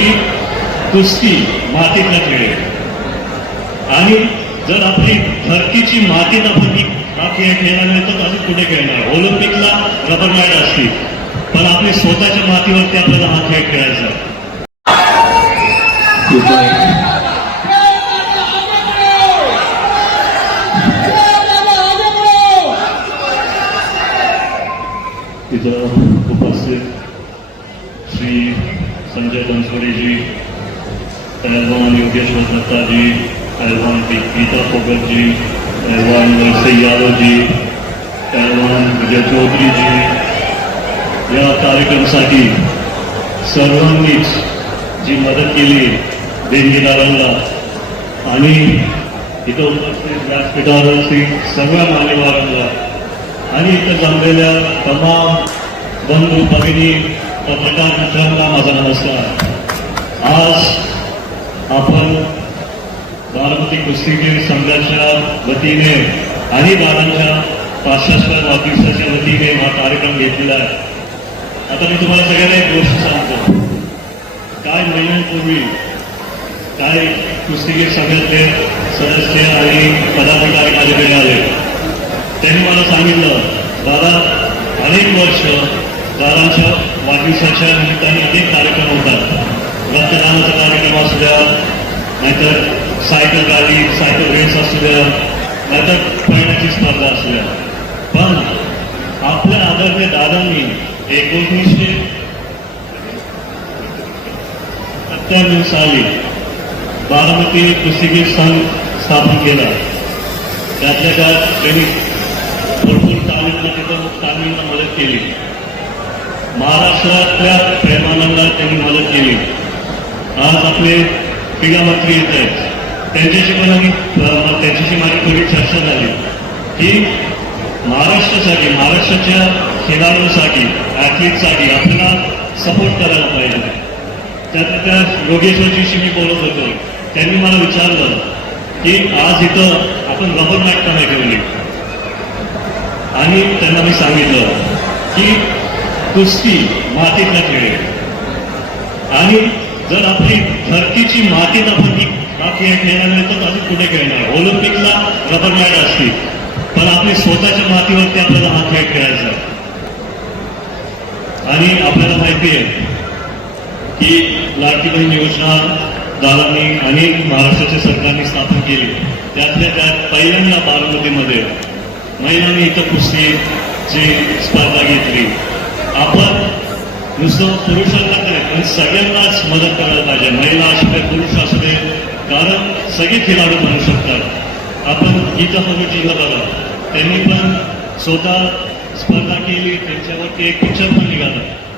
की कुस्ती मातीतला खेळ आणि जर आपली धरतीची मातीत आपण ही हा खेळ खेळणार नाही तर अजून कुठे खेळणार? ऑलिम्पिकला रबर मॅड असतील. पण आपली स्वतःच्या मातीवरती आपल्याला हा खेळ खेळायचा. तिथं उपस्थित श्री संजय बनसोडेजी पहलवान योगेश्वर दत्ताजी पहलवान गीता फोगतजी पहलवान वैसे यादव जी पहलवान विजय चौधरी जी या कार्यक्रमासाठी सर्वांनीच जी मदत केली देणगीदारांना आणि इथं उपस्थित व्यासपीठावरती सगळ्या मान्यवरांना आणि इथं जमलेल्या तमाम बंधू भगिनी पत्रकार मित्रांना माझा नमस्कार. आज आपण बारामती कुस्तीगीर संघाच्या वतीने आणि बाळांच्या पाचशे वाढदिवसाच्या वतीने हा कार्यक्रम घेतलेला आहे. आता मी तुम्हाला सगळ्यांना एक गोष्ट सांगतो. काय महिन्यांपूर्वी काय कुस्तीगीर संघातले सदस्य आणि पदाधिकारी माझ्याकडे आले? त्यांनी मला सांगितलं बारा अनेक वर्ष दादांच्या वाढदिवसाच्या निमित्ताने अनेक कार्यक्रम होतात. रक्तदानाचा कार्यक्रम असू द्या नाहीतर सायकल गाडी सायकल रेस असू द्या नाहीतर पळण्याची स्पर्धा असू द्या. पण आपल्या आदरणीय दादांनी एकोणीसशे सत्त्याण्णव साली बारामती कुस्तीगीर संघ स्थापन केला. त्यातल्या त्यात त्यांनी भरपूर तालीमला तिथं तालीमला मदत केली. महाराष्ट्रातल्या प्रेमानंदा त्यांनी मदत केली. आज आपले क्रीडा मंत्री येत आहेत. त्यांच्याशी पण आम्ही त्यांच्याशी माझी थोडी चर्चा झाली. की महाराष्ट्रासाठी महाराष्ट्राच्या खेळाडूंसाठी ॲथलीटसाठी आपल्याला सपोर्ट करायला पाहिजे. त्यातल्या त्या योगेश्वरजीशी मी बोलत होतो. त्यांनी मला विचारलं की आज इथं आपण रबर मॅट का नाही ठेवली आणि त्यांना मी सांगितलं की कुस्ती मातीतला खेळ आणि जर आपली धरतीची मातीत आपण ही हा खेळ खेळणार नाही तर अजून कुठे खेळणार? ऑलिम्पिकला रबर मॅट असते पण आपली स्वतःच्या मातीवरती आपल्याला हा खेळ खेळायचा आणि आपल्याला माहिती आहे की लाडकी बहीण योजना दादांनी अनेक महाराष्ट्राच्या सरकारने स्थापन केली. त्यातल्या त्यात पहिल्यांदा बारामतीमध्ये महिलांनी इथं कुस्तीची स्पर्धा नुसतं पुरुषांना काय? पण सगळ्यांनाच मदत करायला पाहिजे. महिला असू दे पुरुष असू दे. कारण सगळे खेळाडू बनू शकतात. आपण गीता फगटजीला बघा. त्यांनी पण स्वतः स्पर्धा केली त्यांच्यावरती एक पिक्चर पण निघाला.